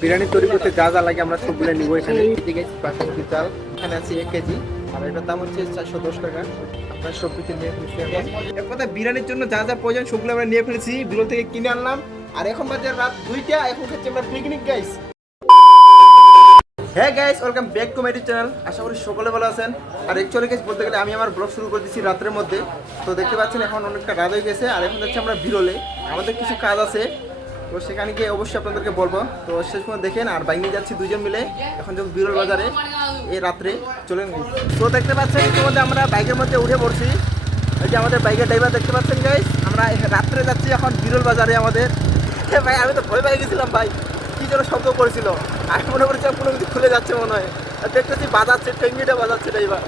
বিরিয়ানি তৈরি করতে যা যা লাগে আমরা সবগুলো নিবো এখানে। এদিকে বাসমতি চাল এখানে আছে 1 কেজি, আর এটার দাম হচ্ছে 410 টাকা। আমরা সব কিছু নিয়ে ফেলছি এখন। এক কথা বিরিয়ানির জন্য যা যা প্রয়োজন সবগুলো আমরা নিয়ে ফেলেছি, বিরল থেকে কিনে আনলাম। আর এখন বাজে রাত 2টা, এখন হচ্ছে আমরা পিকনিক গাইস। হ্যাঁ guys, welcome back to my channel. আশা করি সকলে ভালো আছেন। আর অ্যাকচুয়ালি গাইস বলতে গেলে আমি আমার ব্লগ শুরু করে দিচ্ছি রাতের মধ্যে। তো দেখতে পাচ্ছেন এখন অনেকটা রাত হয়ে গেছে, আর এখন হচ্ছে আমরা বিরলে আমাদের কিছু কাজ আছে, তো সেখানে গিয়ে অবশ্যই আপনাদেরকে বলবো। তো শেষ পর্যন্ত দেখেন। আর বাইক নিয়ে যাচ্ছি দুজন মিলে এখন যখন বিরল বাজারে এই রাত্রে চলেন। তো দেখতে পাচ্ছেন ইতিমধ্যে আমরা বাইকের মধ্যে উঠে পড়ছি। এই যে আমাদের বাইকের ড্রাইভার দেখতে পাচ্ছেন গাইস, আমরা রাত্রে যাচ্ছি এখন বিরল বাজারে আমাদের। ভাই আমি তো ভয় পেয়ে গেছিলাম ভাই, কি যেন শব্দ করেছিল, আমি মনে করছিলাম কোনো কিছু খুলে যাচ্ছে মনে হয়। আর দেখতেছি বাজাচ্ছে, টেঙ্গিটা বাজাচ্ছে ড্রাইভার।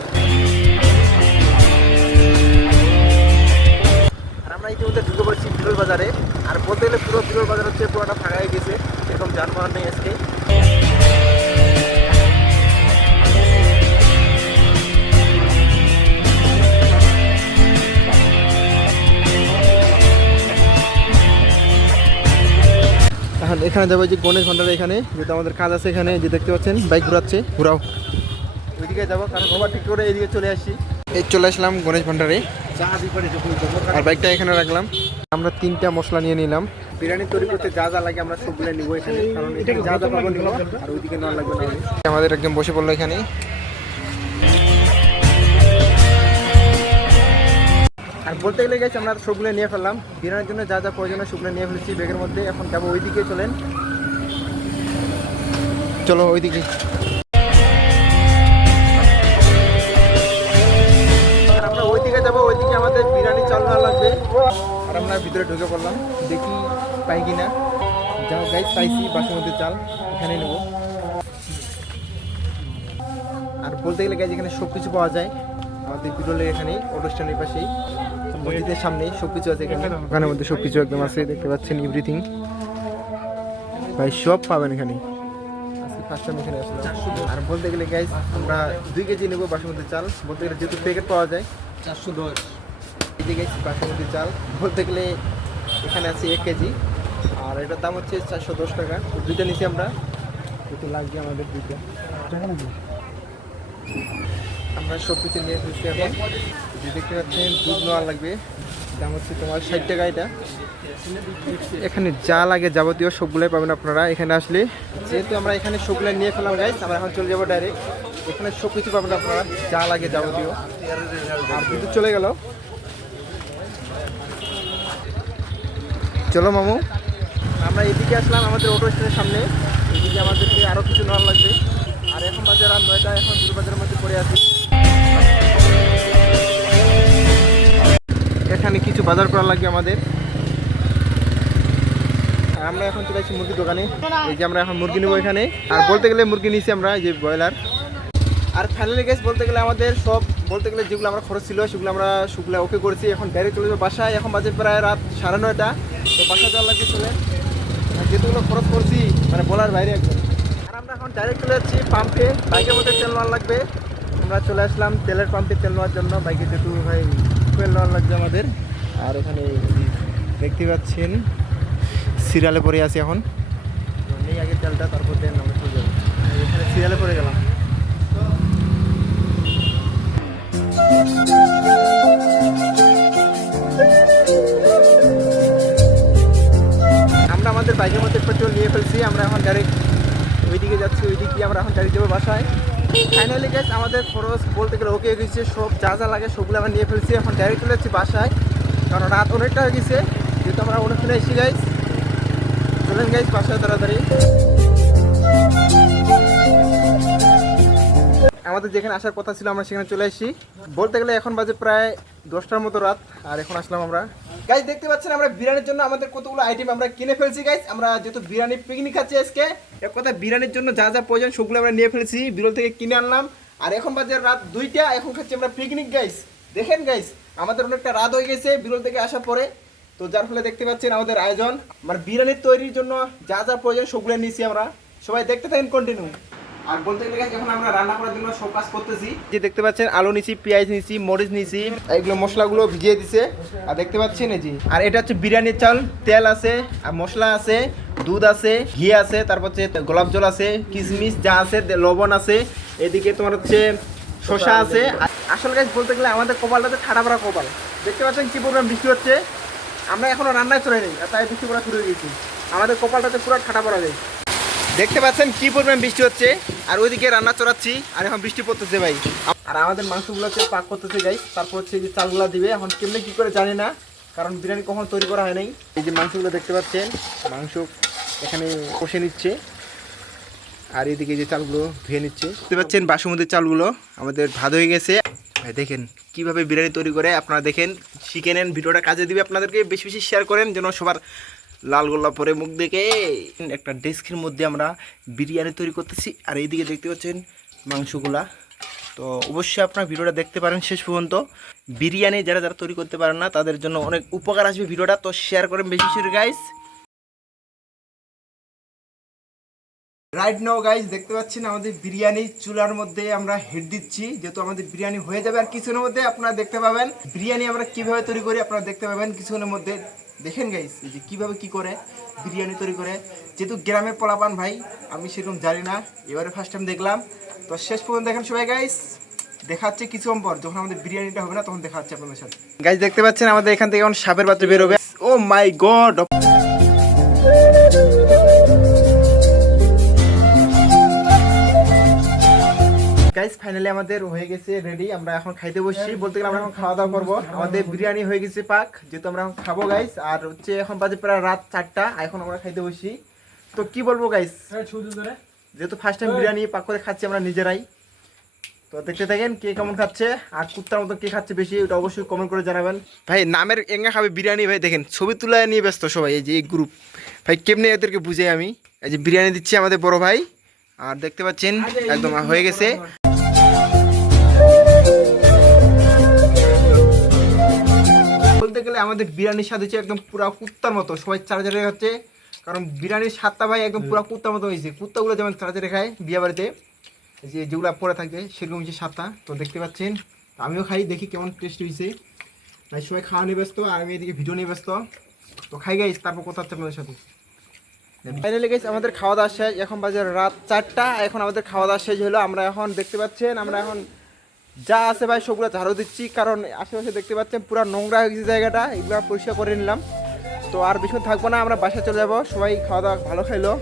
আর আমরা ইতিমধ্যে ঢুকে পড়ছি বিরল বাজারে। আর বলতে গেলে পুরো বিরল বাজার হচ্ছে পুরোটা ফাঁকা হয়ে গেছে, এরকম যানবাহন নেই আজকে। এখন এখানে যাবো যে গণেশ ভান্ডারে, এখানে যেহেতু আমাদের কাজ আছে এখানে, যে দেখতে পাচ্ছেন বাইক ঘুরাচ্ছে, ঘুরাও ওইদিকে যাবো, কারণ ওভারটেক করে এইদিকে চলে আসি। এই চলে আসলাম গণেশ ভান্ডারে, আর বাইকটা এখানে রাখলাম। আমরা 3টা মশলা নিয়ে নিলাম। বিরিয়ানি তৈরি করতে যা যা লাগে আমরা সবগুলো নিবো এখানে, কারণ এখানে যা যা পাবো নিবো, আর ওইদিকে নেওয়া লাগবে না। আমাদের একদম বসে পড়লো এখানে। আর বলতে গেলে গেছে আমরা সবগুলো নিয়ে ফেললাম, বিরিয়ানির জন্য যা যা প্রয়োজন সবগুলো নিয়ে ফেলেছি ব্যাগের মধ্যে। এখন যাবো ওইদিকে, চলেন চলো ওইদিকে। আর আমরা ওইদিকে যাবো, ওইদিকে আমাদের বিরিয়ানি চাল নেওয়া লাগবে। আর আমরা ভিতরে ঢুকে পড়লাম, দেখি পাই কিনা। যা গাইস পাইছি বাসমতি চাল, এখানে নেবো। আর বলতে গেলে গাইস এখানে সব কিছু পাওয়া যায় আমাদের বিরলের এখানে, অটো স্ট্যান্ডের পাশেই, মসজিদের সামনেই সব কিছু আছে এখানে। ওখানের মধ্যে সব কিছু একদম আছে, দেখতে পাচ্ছেন এভরিথিং ভাই, সব পাবেন এখানে। আজকে ফার্স্ট টাইম এখানে আসলাম। আর বলতে গেলে গাইস আমরা 2 কেজি নেবো বাসমতি চাল। বলতে গেলে যেহেতু প্যাকেট পাওয়া যায় 410। এই যে গাইস বাসমতি চাল বলতে গেলে এখানে আছে 1 কেজি, আর এটার দাম হচ্ছে 410 টাকা। তো 2টা নিচ্ছি আমরা, যেহেতু লাগবে আমাদের 2টা। আমরা সব কিছু নিয়ে ফেলছি এখন। যে দেখতে পাচ্ছেন দুধ নেওয়া লাগবে, দাম হচ্ছে তোমার 60 টাকা। এটা এখানে যা লাগে যাবতীয় সবগুলোই পাবেন আপনারা এখানে আসলে। যেহেতু আমরা এখানে সবগুলো নিয়ে ফেলাম গাইস, আমরা এখন চলে যাবো ডাইরেক্ট। এখানে সব কিছু পাবেন আপনারা যা লাগে যাবতীয়। আর বিদ্যুৎ চলে গেল, চলো মামু। আমরা এদিকে আসলাম আমাদের অটো স্ট্যান্ডের সামনে। এদিকে আমাদেরকে আরও কিছু নেওয়া লাগবে। আর এখন বাজার রাত 9টা, এখন বিরল বাজারের মধ্যে পড়ে আছি। এখানে কিছু বাজার করা লাগবে আমাদের। আমরা এখন চলে আসছি মুরগির দোকানে। এই যে আমরা এখন মুরগি নেবো এখানে। আর বলতে গেলে মুরগি নিয়েছি আমরা, এই যে ব্রয়লার। আর ফাইনালি গেস বলতে গেলে আমাদের সব, বলতে গেলে যেগুলো আমরা খরচ ছিল সেগুলো আমরা সবগুলো ওকে করেছি। এখন ডাইরেক্ট চলে যাবো বাসায়। এখন বাজে প্রায় রাত 9:30। তো বাসা যাওয়ার লাগবে চলে, যেগুলো খরচ করছি মানে বলার বাইরে একদম। আর আমরা এখন ডাইরেক্ট চলে যাচ্ছি পাম্পে, বাইকের মধ্যে তেল নেওয়ার লাগবে। আমরা চলে আসলাম তেলের পাম্পে তেল নেওয়ার জন্য। বাইকে যেহেতু ভাই তেল নেওয়ার লাগবে আমাদের। আর এখানে দেখতে পাচ্ছেন সিরিয়ালে পড়ে আছি এখন, নেই আগে তেলটা, তারপর দেন আমরা চলে যাবো। এখানে সিরিয়ালে পড়ে গেলাম। আমরা আমাদের বাইকের মধ্যে পেট্রোল নিয়ে ফেলছি। আমরা এখন ডাইরেক্ট ওইদিকে যাচ্ছি, ওইদিকে আমরা এখন ডাইরেক্ট যাবো বাসায়। ফাইনালি গাইস আমাদের খরচ বলতে গেলে ওকে গেছে, সব যা যা লাগে সবগুলো আমরা নিয়ে ফেলছি। এখন ডাইরেক্ট চলে যাচ্ছি বাসায়, কারণ রাত অনেকটা হয়ে গেছে, যেহেতু আমরা অনুষ্ঠানে এসেছি গাইস। চলেন গাইস বাসায় তাড়াতাড়ি। আমাদের যেখানে আসার কথা ছিল আমরা সেখানে চলে আসি। বলতে গেলে এখন বাজে প্রায় 10টার মতো রাত, আর এখন আসলাম আমরা। গাইস দেখতে পাচ্ছেন আমরা বিরিয়ানির জন্য আমাদের কতগুলো আইটেম আমরা কিনে ফেলছি গাইস। আমরা যেহেতু বিরিয়ানি পিকনিক খাচ্ছি আজকে, এক কথা বিরিয়ানির জন্য যা যা প্রয়োজন সবগুলো আমরা নিয়ে ফেলছি, বিরল থেকে কিনে আনলাম। আর এখন বাজে রাত 2টা, এখন খাচ্ছি আমরা পিকনিক গাইস। দেখেন গাইস আমাদের অনেকটা রাত হয়ে গেছে বিরল থেকে আসার পরে। তো যার ফলে দেখতে পাচ্ছেন আমাদের আয়োজন, মানে বিরিয়ানির তৈরির জন্য যা যা প্রয়োজন সবগুলো নিয়েছি আমরা। সবাই দেখতে থাকেন কন্টিনিউ। আর বলতে গেলে guys, এখন আমরা রান্না করার জন্য সব কাজ করতেছি। যে দেখতে পাচ্ছেন আলু নিছি, পেঁয়াজ নিছি, মরিচ নিছি, এগুলো মশলাগুলো ভিজিয়ে দিছে। আর দেখতে পাচ্ছেন এই যে, আর এটা হচ্ছে বিরিয়ানির চাল, তেল আছে আর মশলা আছে, দুধ আছে, ঘি আছে, তারপর হচ্ছে গোলাপ জল আছে, কিশমিশ যা আছে, লবণ আছে, এদিকে তোমার হচ্ছে শসা আছে। আসলে গাইস বলতে গেলে আমাদের কপালটাতে ঠাডা পড়া কপাল। দেখতে পাচ্ছেন কি পরিমাণ বৃষ্টি হচ্ছে, আমরা এখনো রান্নায় চলে নেই, আর তাই বৃষ্টি পড়া শুরু হয়ে গেছি। আমাদের কপালটাতে পুরো ঠাডা পড়া যায়। দেখতে পাচ্ছেন কি পরিমাণ বৃষ্টি হচ্ছে, আর ওইদিকে রান্না চড়াচ্ছি, আর এখন বৃষ্টি পড়তেছে ভাই। আর আমাদের মাংসগুলো হচ্ছে পাক করতেছে গাইস, তারপর হচ্ছে যে চালগুলো দিবে, এখন কেমনে কি করে জানি না, কারণ বিরিয়ানি কখন তৈরি করা হয় নাই। এই যে মাংসগুলো দেখতে পাচ্ছেন, মাংস এখানে কষে নিচ্ছে, আর এদিকে যে চালগুলো ধুয়ে নিচ্ছে। দেখতে পাচ্ছেন বাসমতি চালগুলো আমাদের ভাত হয়ে গেছে। ভাই দেখেন কিভাবে বিরিয়ানি তৈরি করে, আপনারা দেখেন, শিখে নেন, ভিডিওটা কাজে দিবে আপনাদেরকে, বেশি বেশি শেয়ার করেন যেন সবার লাল গোল্লা পরে মুখ দেখে। একটা ডেস্কের মধ্যে আমরা বিরিয়ানি তৈরি করতেছি, আর এইদিকে দেখতে পাচ্ছেন মাংসগুলা। তো অবশ্যই আপনারা ভিডিওটা দেখতে পারেন শেষ পর্যন্ত। বিরিয়ানি যারা যারা তৈরি করতে পারেন না তাদের জন্য অনেক উপকার আসবে ভিডিওটা, তো শেয়ার করেন বেশি বেশি গাইস। রাইট নাও গাইস দেখতে পাচ্ছেন আমাদের বিরিয়ানি চুলার মধ্যে আমরা হেড দিচ্ছি, যেহেতু আমাদের বিরিয়ানি হয়ে যাবে আর কিছুক্ষণের মধ্যে আপনারা দেখতে পাবেন বিরিয়ানি আমরা কিভাবে তৈরি করি, আপনারা দেখতে পাবেন কিছুক্ষণের মধ্যে। দেখেন গাইস এই যে কিভাবে কি করে বিরিয়ানি তৈরি করে, যেহেতু গ্রামের পোলাপান ভাই, আমি সেরকম জানি না, এবারে ফার্স্ট টাইম দেখলাম। তো শেষ পর্যন্ত দেখেন সবাই গাইস, দেখা হচ্ছে কিছুক্ষণ পর যখন আমাদের বিরিয়ানিটা হবে না তখন দেখা হচ্ছে আপনাদের সাথে। গাইস দেখতে পাচ্ছেন আমাদের এখান থেকে এখন সাপের বাচ্চা বেরোবে। ও মাই গড, গাইস ফাইনালি আমাদের হয়ে গেছে রেডি, আমরা এখন খাইতে বসছি। বলতে গেলে আমরা এখন খাওয়া দাওয়া করবো, আমাদের বিরিয়ানি হয়ে গেছে পাক, যেহেতু আমরা এখন খাবো গাইস। আর হচ্ছে এখন বাজে প্রায় রাত 4টা, এখন আমরা খাইতে বসছি। তো কি বলবো গাইস, যেহেতু ফার্স্ট টাইম বিরিয়ানি পাক করে খাচ্ছি আমরা নিজেরাই, তো দেখতে থাকেন কে কেমন খাচ্ছে, আর কুত্তার মতো কে খাচ্ছে বেশি ওটা অবশ্যই কমেন্ট করে জানাবেন। ভাই নামের এঙ্গা খাবে বিরিয়ানি, ভাই দেখেন ছবি তুলে নিয়ে ব্যস্ত সবাই, এই যে এই গ্রুপ ভাই, কেমনে এদেরকে বুঝে আমি। এই যে বিরিয়ানি দিচ্ছি আমাদের বড় ভাই, আর দেখতে পাচ্ছেন একদম হয়ে গেছে। বলতে গেলে আমাদের বিরিয়ানির স্বাদ হচ্ছে একদম পুরা কুত্তার মতো, সবাই চার্জারে খাচ্ছে, কারণ বিরিয়ানির স্বাদটা ভাই একদম পুরা কুত্তার মতো হয়েছে। কুত্তাগুলো যেমন চার্জারে খায় বিয়ে বাড়িতে, যেগুলো পরে থাকে সেরকম হচ্ছে স্বাদটা। তো দেখতে পাচ্ছেন আমিও খাই, দেখি কেমন টেস্ট হয়েছে। তাই সবাই খাওয়া নিয়ে ব্যস্ত, আর আমি এদিকে ভিডিও নিয়ে ব্যস্ত। তো খাই গাইস, তারপর কথা হচ্ছে আপনাদের সাথে। ফাইনালি গাইস আমাদের খাওয়া দাওয়া শেষ, এখন বাজে রাত 4টা, এখন আমাদের খাওয়া দাওয়া শেষ হলো। আমরা এখন দেখতে পাচ্ছেন আমরা এখন যা আছে ভাই সবগুলো ঝাড়ু দিচ্ছি, কারণ আশেপাশে দেখতে পাচ্ছেন পুরো নোংরা হয়ে গেছে জায়গাটা, এগুলো পরিষ্কার করে নিলাম। তো আর বেশিক্ষণ থাকবো না, আমরা বাসায় চলে যাবো। সবাই খাওয়া দাওয়া ভালো খাইলো।